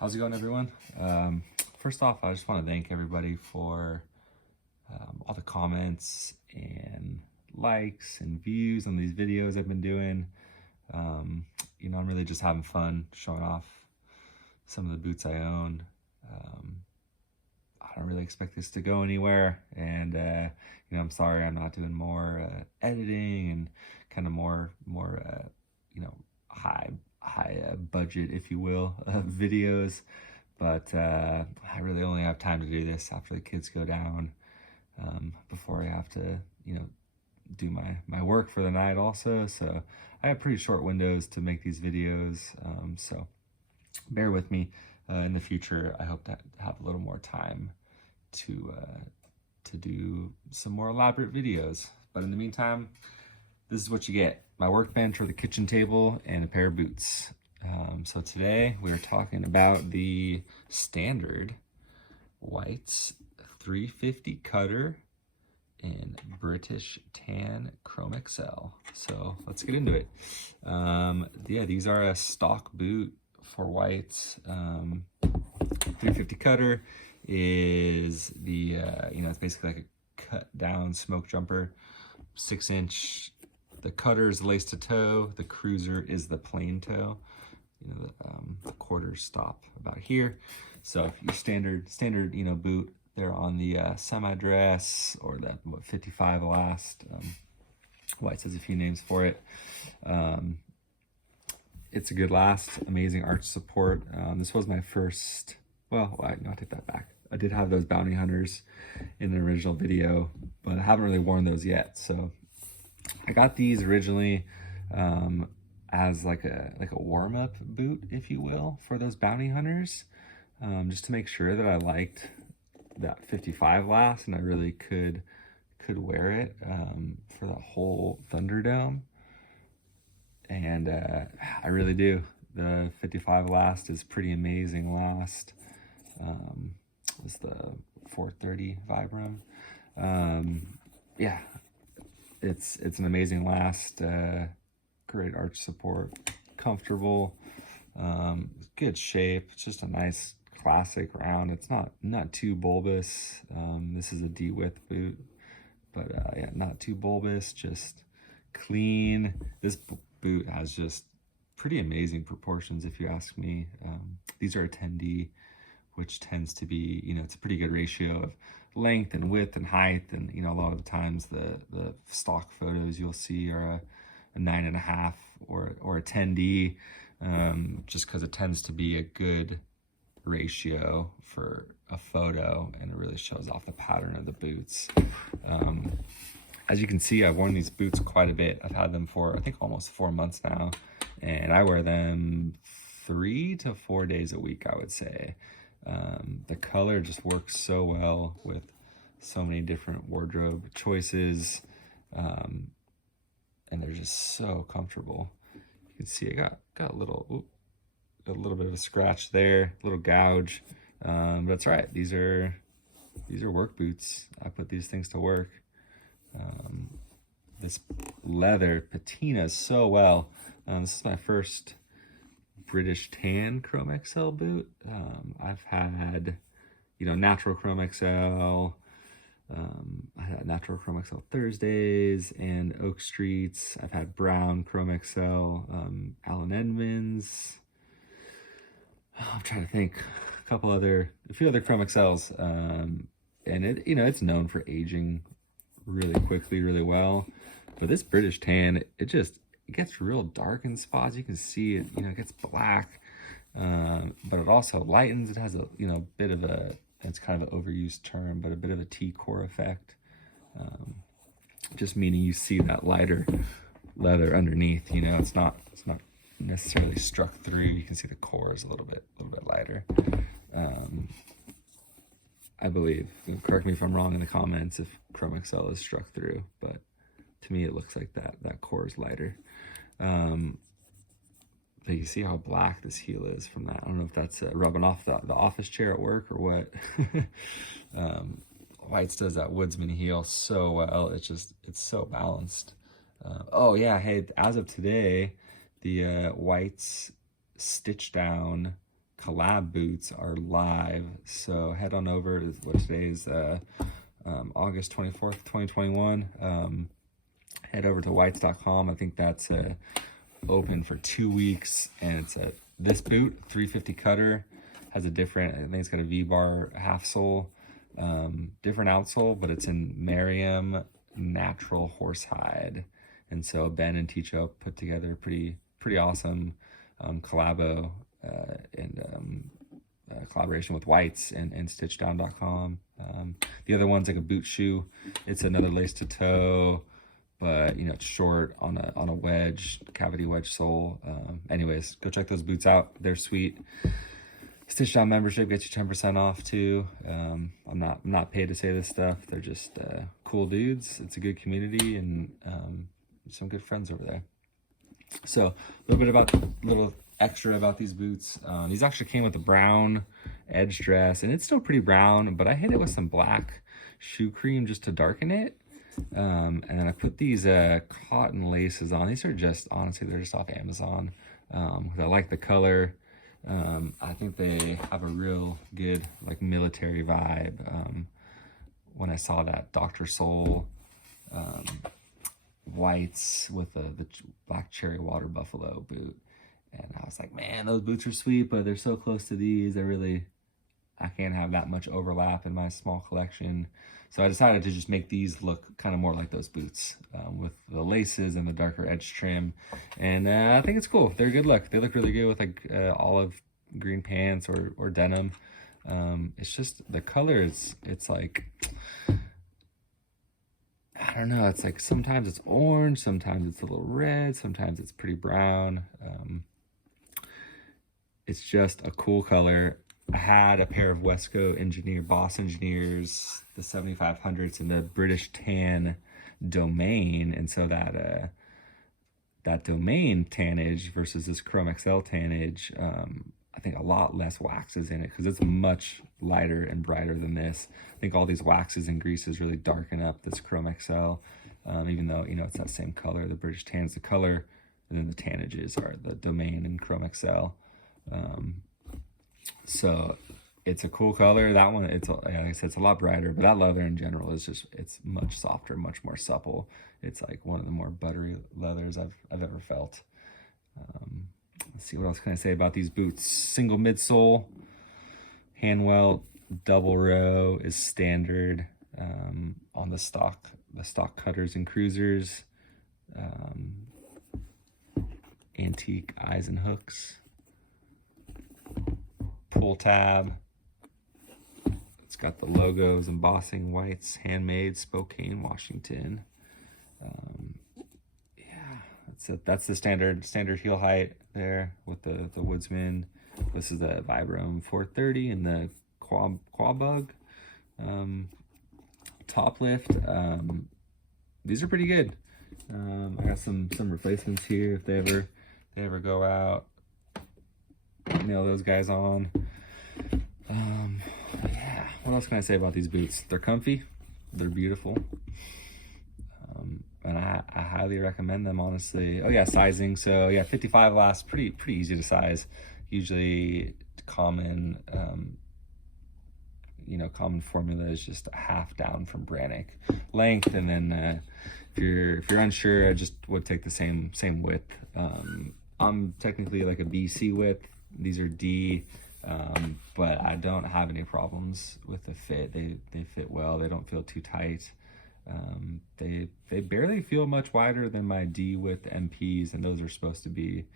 How's it going, everyone? First off, I just want to thank everybody for all the comments and likes and views on these videos I've been doing. I'm really just having fun showing off some of the boots I own. I don't really expect this to go anywhere, and I'm sorry I'm not doing more editing and kind of more high budget, if you will, videos. But I really only have time to do this after the kids go down, before I have to do my work for the night also. So I have pretty short windows to make these videos, so bear with me. In the future, I hope to have a little more time to do some more elaborate videos. But in the meantime, this is what you get: my workbench or the kitchen table and a pair of boots. So today we're talking about the standard whites 350 cutter in British tan Chromexcel. So let's get into it. Yeah, these are a stock boot for whites. 350 cutter is the it's basically like a cut down smoke jumper, 6-inch. The cutter is lace to toe. The cruiser is the plain toe. The quarters stop about here. So if you standard boot, they're on the semi-dress or the 55 last. White has a few names for it. It's a good last, amazing arch support. This was my first, I take that back. I did have those bounty hunters in the original video, but I haven't really worn those yet. So I got these originally as like a warm-up boot, if you will, for those bounty hunters, just to make sure that I liked that 55 last and I really could wear it for the whole Thunderdome. And I really do. The 55 last is pretty amazing last. It's the 430 Vibram. Yeah, it's an amazing last. Great arch support, comfortable, good shape. It's just a nice classic round. It's not too bulbous. This is a D-width boot, but yeah, not too bulbous, just clean. This boot has just pretty amazing proportions, if you ask me. These are a 10D, which tends to be, it's a pretty good ratio of length and width and height. And, a lot of the times the stock photos you'll see are a 9.5 or a 10D, just because it tends to be a good ratio for a photo, and it really shows off the pattern of the boots. As you can see, I've worn these boots quite a bit. I've had them for, I think, almost 4 months now, and I wear them 3 to 4 days a week, I would say. The color just works so well with so many different wardrobe choices, and they're just so comfortable. You can see I got a little bit of a scratch there, a little gouge, but that's all right. These are work boots. I put these things to work. This leather patina so well. This is my first British tan Chromexcel boot. I've had, natural Chromexcel. I had natural Chromexcel Thursdays and Oak Streets. I've had brown Chromexcel, Allen Edmonds. I'm trying to think, a few other Chromexcels, and it's known for aging really quickly, really well. But this British tan, it gets real dark in spots. You can see it, it gets black, but it also lightens. It has a bit of it's kind of an overused term, but a bit of a T-core effect, just meaning you see that lighter leather underneath. It's not necessarily struck through. You can see the core is a little bit lighter. I believe, correct me if I'm wrong in the comments if Chromexcel is struck through, but to me it looks like that core is lighter. But you see how black this heel is from that. I don't know if that's rubbing off the office chair at work or what. Whites does that woodsman heel so well. It's so balanced. Oh yeah, hey, as of today, the Whites Stitchdown collab boots are live. So head on over to what today is August 24th, 2021. Head over to whites.com. I think that's open for 2 weeks, and it's this boot 350 cutter has a different, I think it's got a V-bar half sole, different outsole, but it's in Merriam natural horsehide. And so Ben and Ticho put together pretty awesome collabo and collaboration with Whites and Stitchdown.com. The other one's like a boot shoe. It's another lace to toe, but you know, it's short on a wedge, cavity wedge sole. Anyways, go check those boots out. They're sweet. Stitchdown membership gets you 10% off too. I'm not paid to say this stuff. They're just cool dudes. It's a good community, and some good friends over there. So a little extra about these boots. These actually came with a brown edge dress, and it's still pretty brown, but I hit it with some black shoe cream just to darken it. And then I put these cotton laces on. These are just, honestly, they're just off Amazon. I like the color. I think they have a real good like military vibe. When I saw that Dr. Soul Whites with the black cherry water buffalo boot, and I was like, man, those boots are sweet, but they're so close to these. I can't have that much overlap in my small collection. So I decided to just make these look kind of more like those boots, with the laces and the darker edge trim. And I think it's cool. They're a good look. They look really good with like olive green pants or denim. It's just the color it's like, I don't know. It's like sometimes it's orange, sometimes it's a little red, sometimes it's pretty brown. It's just a cool color. I had a pair of Wesco Boss Engineers, the 7500s in the British tan domain, and so that domain tannage versus this Chromexcel tannage, I think a lot less waxes in it because it's much lighter and brighter than this. I think all these waxes and greases really darken up this Chromexcel, even though, you know, it's that same color. The British tan is the color, and then the tannages are the domain and Chromexcel. So it's a cool color. That one, like I said, it's a lot brighter, but that leather in general is just, it's much softer, much more supple. It's like one of the more buttery leathers I've ever felt. Let's see, what else can I say about these boots? Single midsole, hand welt, double row is standard on the stock cutters and cruisers. Antique eyes and hooks. Pull tab. It's got the logos, embossing, Whites, handmade, Spokane, Washington. Yeah, that's it. That's the standard heel height there with the Woodsman. This is the Vibram 430 and the Quabug top lift. These are pretty good. I got some replacements here if they ever go out. Nail those guys on. Yeah, what else can I say about these boots? They're comfy, they're beautiful, and I highly recommend them, honestly. Oh yeah, sizing. So yeah, 55 lasts, pretty easy to size. Usually common common formula is just a half down from Brannick length, and then if you're unsure, I just would take the same width. I'm technically like a BC width. These are D, but I don't have any problems with the fit. They fit well. They don't feel too tight. They barely feel much wider than my D width MPs, and those are supposed to be,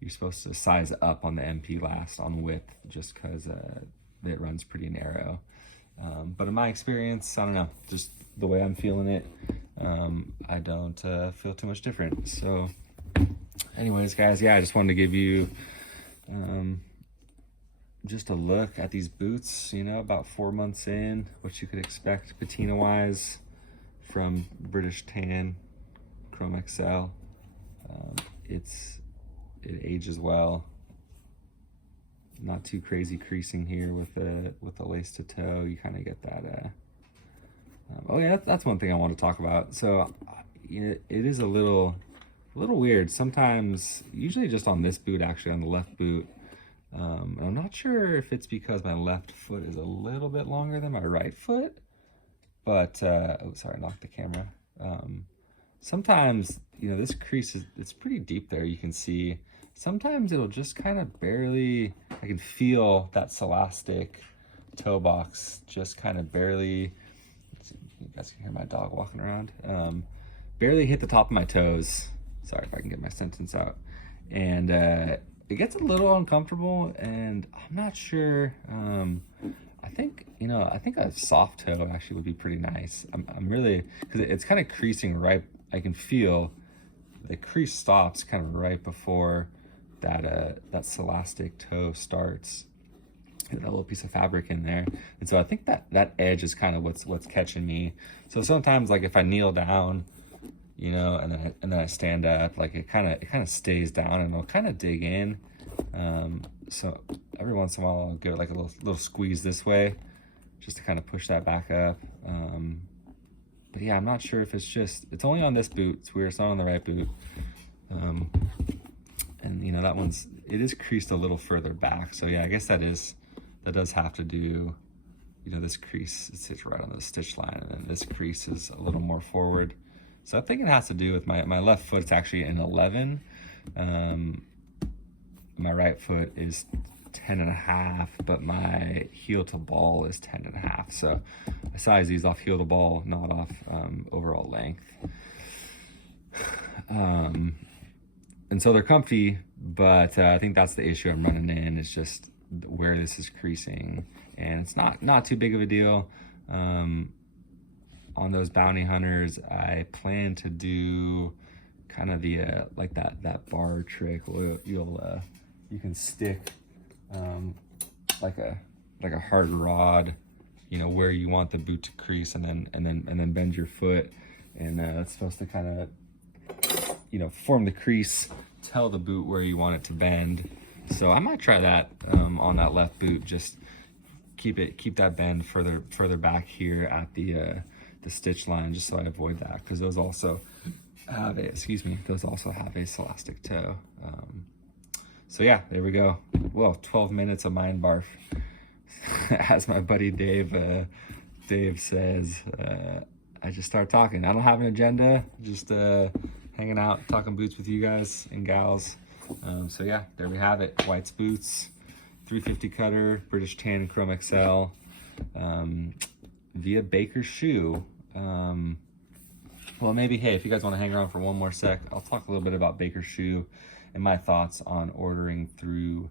you're supposed to size up on the MP last on width just because it runs pretty narrow. But in my experience, I don't know, just the way I'm feeling it, I don't feel too much different. So anyways, guys, yeah, I just wanted to give you just a look at these boots, you know, about 4 months in, what you could expect patina wise from British Tan Chromexcel. It ages well. Not too crazy creasing here with the lace to toe. You kind of get that. Oh yeah, that's one thing I want to talk about. So it is a little weird sometimes. Usually just on this boot, actually on the left boot, And I'm not sure if it's because my left foot is a little bit longer than my right foot, but, oh, sorry, I knocked the camera. Sometimes, you know, this crease it's pretty deep there, you can see. Sometimes it'll just kind of barely, I can feel that Celastic toe box just kind of barely, you guys can hear my dog walking around, barely hit the top of my toes. Sorry if I can get my sentence out. And it gets a little uncomfortable, and I'm not sure, I think, you know, I think a soft toe actually would be pretty nice. I'm really, because it's kind of creasing right, I can feel the crease stops kind of right before that that Celastic toe starts. That little piece of fabric in there, and so I think that edge is kind of what's catching me. So sometimes, like if I kneel down, you know, and then I stand up, like it kind of stays down and it'll kind of dig in. So every once in a while I'll give it like a little squeeze this way, just to kind of push that back up. But yeah, I'm not sure if it's only on this boot. It's weird, it's not on the right boot. And you know, it is creased a little further back. So yeah, I guess that does have to do, you know, this crease, it sits right on the stitch line, and then this crease is a little more forward. So I think it has to do with my left foot. It's actually an 11. My right foot is 10.5, but my heel to ball is 10.5. So I size these off heel to ball, not off overall length. And so they're comfy, but I think that's the issue I'm running in, is just where this is creasing, and it's not too big of a deal. On those bounty hunters, I plan to do kind of the like that bar trick where you can stick like a hard rod, you know, where you want the boot to crease, and then bend your foot, and that's supposed to kind of, you know, form the crease, tell the boot where you want it to bend. So I might try that on that left boot. Just keep that bend further back here at the stitch line, just so I avoid that, because those also have a Celastic toe. So yeah, there we go. Well, 12 minutes of mind barf. As my buddy Dave says, I just start talking. I don't have an agenda, just hanging out, talking boots with you guys and gals. So yeah, there we have it. White's boots, 350 cutter, British tan Chromexcel, via Baker's Shoe. Well, maybe, hey, if you guys want to hang around for one more sec, I'll talk a little bit about Baker's Shoe and my thoughts on ordering through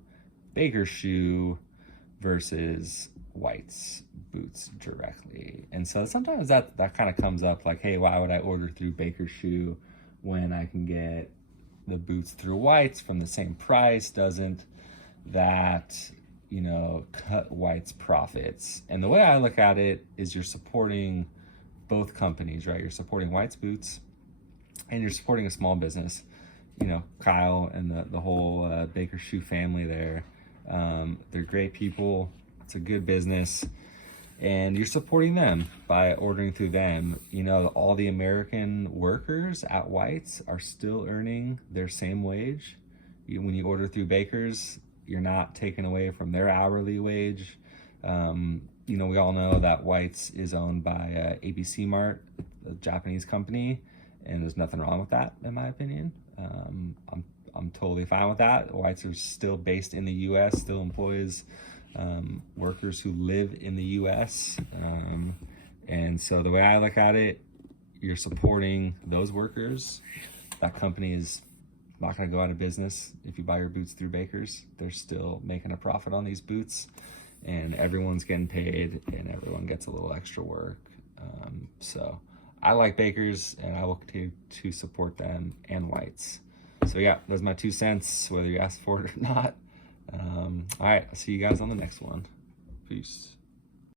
Baker's Shoe versus White's boots directly. And so sometimes that kind of comes up, like, hey, why would I order through Baker's Shoe when I can get the boots through White's from the same price? Doesn't that, you know, cut White's profits? And the way I look at it is, you're supporting both companies, right? You're supporting White's boots, and you're supporting a small business, you know, Kyle and the whole Baker's Shoe family there. They're great people. It's a good business, and you're supporting them by ordering through them. You know, all the American workers at White's are still earning their same wage. When you order through Baker's, you're not taken away from their hourly wage. You know, we all know that White's is owned by ABC Mart, a Japanese company, and there's nothing wrong with that, in my opinion. I'm totally fine with that. White's are still based in the U.S., still employs workers who live in the U.S. And so the way I look at it, you're supporting those workers. That company is not going to go out of business if you buy your boots through Baker's. They're still making a profit on these boots, and everyone's getting paid, and everyone gets a little extra work. So I like Baker's, and I will continue to support them and White's. So yeah, that's my 2 cents, whether you ask for it or not. All right, I'll see you guys on the next one. Peace.